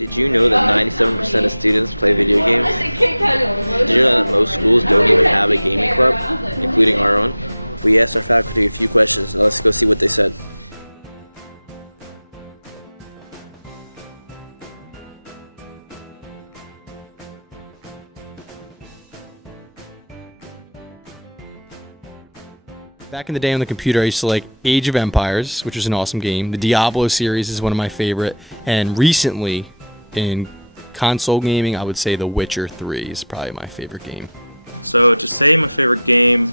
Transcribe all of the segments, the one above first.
Did you know that 97% of students play video games? Did you know that most schools don't even have a gaming club, including our own? We asked our faculty a few questions. Now let's go see what they said. Back in the day on the computer, I used to like Age of Empires, which was an awesome game. The Diablo series is one of my favorite. And recently, in console gaming, I would say The Witcher 3 is probably my favorite game. So to say my favorite game,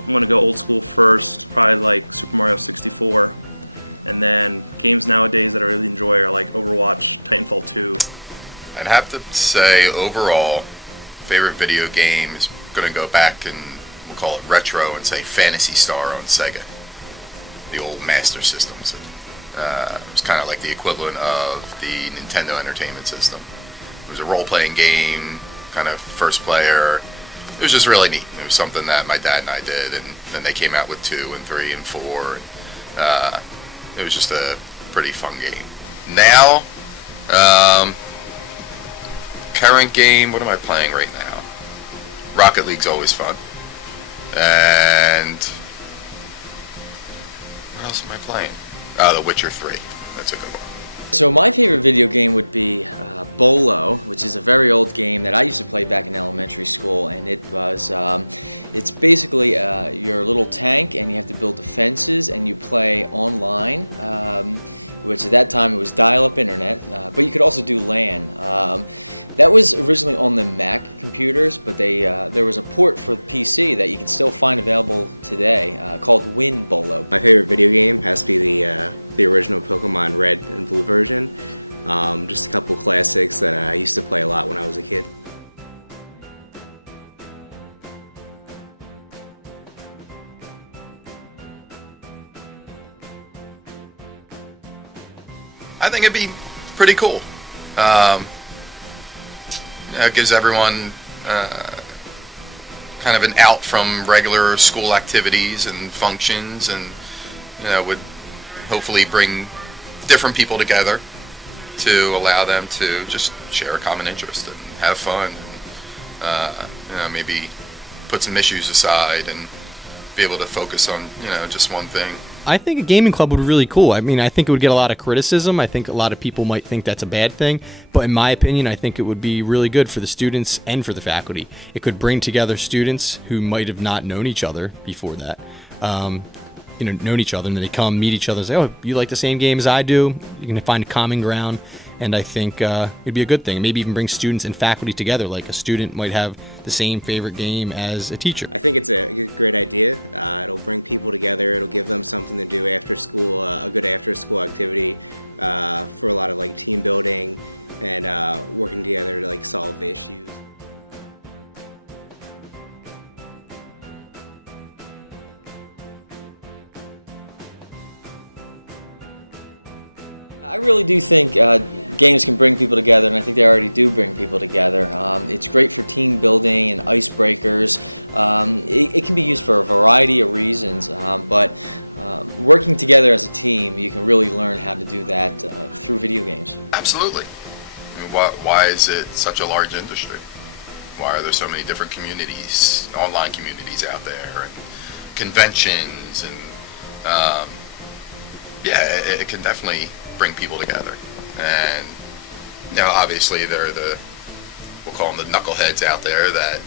I'm going to go old school first, probably like Super Mario 64. And then games nowadays that I really enjoy are like Overwatch, Titanfall 2. I'd have to say overall, favorite video game is going to go back and we'll call it retro and say Phantasy Star on Sega. The old Master Systems. It was kind of like the equivalent of the Nintendo Entertainment System. It was a role-playing game, kind of first player. It was just really neat. It was something that my dad and I did, and then they came out with 2 and 3 and 4. And, it was just a pretty fun game. Now, current game, what am I playing right now? Rocket League's always fun. And what else am I playing? The Witcher 3. That's a good one. So my favorite video game would be Bolo, which is a very old game that I used to play back in elementary school, and it was it's basically you're a little tank and you have to build defenses and you play online, which at that time it was dial-up internet, but you could also do LAN. That was originally on the Mac computers, but there was a port for the PC that you can still find available today called Win Bolo. My favorite video game has to be the original Pokemon Red and Blue version. Just a couple classics that I used to play a lot when I was a kid. I think it'd be pretty cool. It gives everyone kind of an out from regular school activities and functions, and would hopefully bring different people together to allow them to just share a common interest and have fun, and maybe put some issues aside and be able to focus on just one thing. I think a gaming club would be really cool. I mean, I think it would get a lot of criticism. I think a lot of people might think that's a bad thing. But in my opinion, I think it would be really good for the students and for the faculty. It could bring together students who might have not known each other before that. Known each other, and then they come meet each other and say, oh, you like the same game as I do? You can find common ground. And I think it'd be a good thing. Maybe even bring students and faculty together. Like a student might have the same favorite game as a teacher. I think it's a great idea. It'll bring people together. It'll give them something to do after school, a good after-school activity for a lot of like team building and working together to like solve issues. I really do think games can bring people together, and I think they already do bring people together. It's great for team building and icebreakers. It can be used for a variety of reasons, but working together as a team, you can really learn how to do that through video games. Absolutely. I mean, why is it such a large industry? Why are there so many different communities, online communities out there, and conventions, and it can definitely bring people together. And obviously there are we'll call them the knuckleheads out there that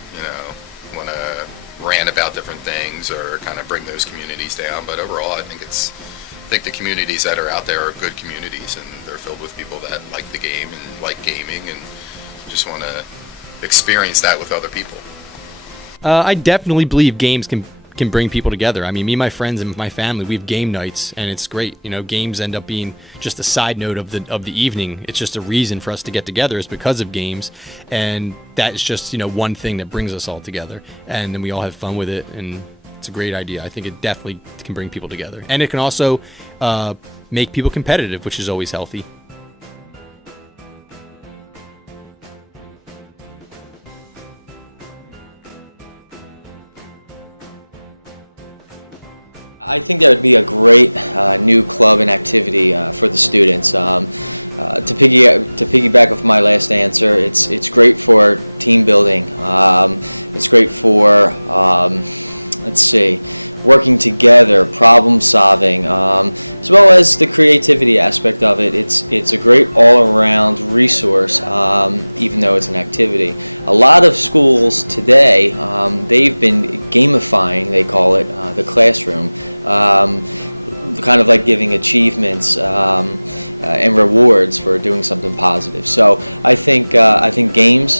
want to rant about different things or kind of bring those communities down. But overall, I think the communities that are out there are good communities, and they're filled with people that like the game and like gaming and just want to experience that with other people. I definitely believe games can bring people together. I mean, me and my friends and my family, we have game nights, and it's great. Games end up being just a side note of the evening. It's just a reason for us to get together is because of games, and that is just one thing that brings us all together, and then we all have fun with it, and it's a great idea. I think it definitely can bring people together, and it can also make people competitive, which is always healthy. I think that would be a great new club and activity for the students. to piggyback off my last answer, it's great for team building. It's great for let's see, working together, problem solving, as well as the creativity aspect of it. It's a great all-around resource, even though it's an activity. A lot of schools today, they've been gamifying, they call it, the classroom, kind of like giving achievements and rewards for doing something positive. So I think games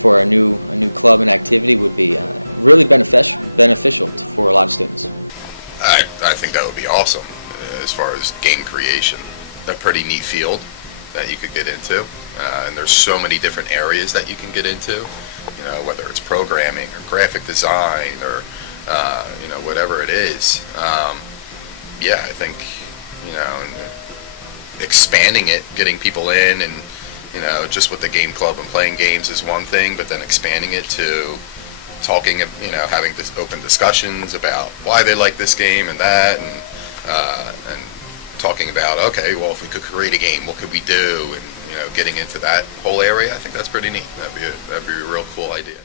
for a new club and activity would be really beneficial for a lot of students. I think that would be awesome as far as game creation. A pretty neat field that you could get into, and there's so many different areas that you can get into. You know, whether it's programming or graphic design or you know, whatever it is. Yeah, I think, you know, and expanding it, getting people in, and you know, just with the game club and playing games is one thing, but then expanding it to talking, you know, having this open discussions about why they like this game and that, and talking about, okay, well, if we could create a game, what could we do, and you know, getting into that whole area. I think that's pretty neat. That'd be a real cool idea.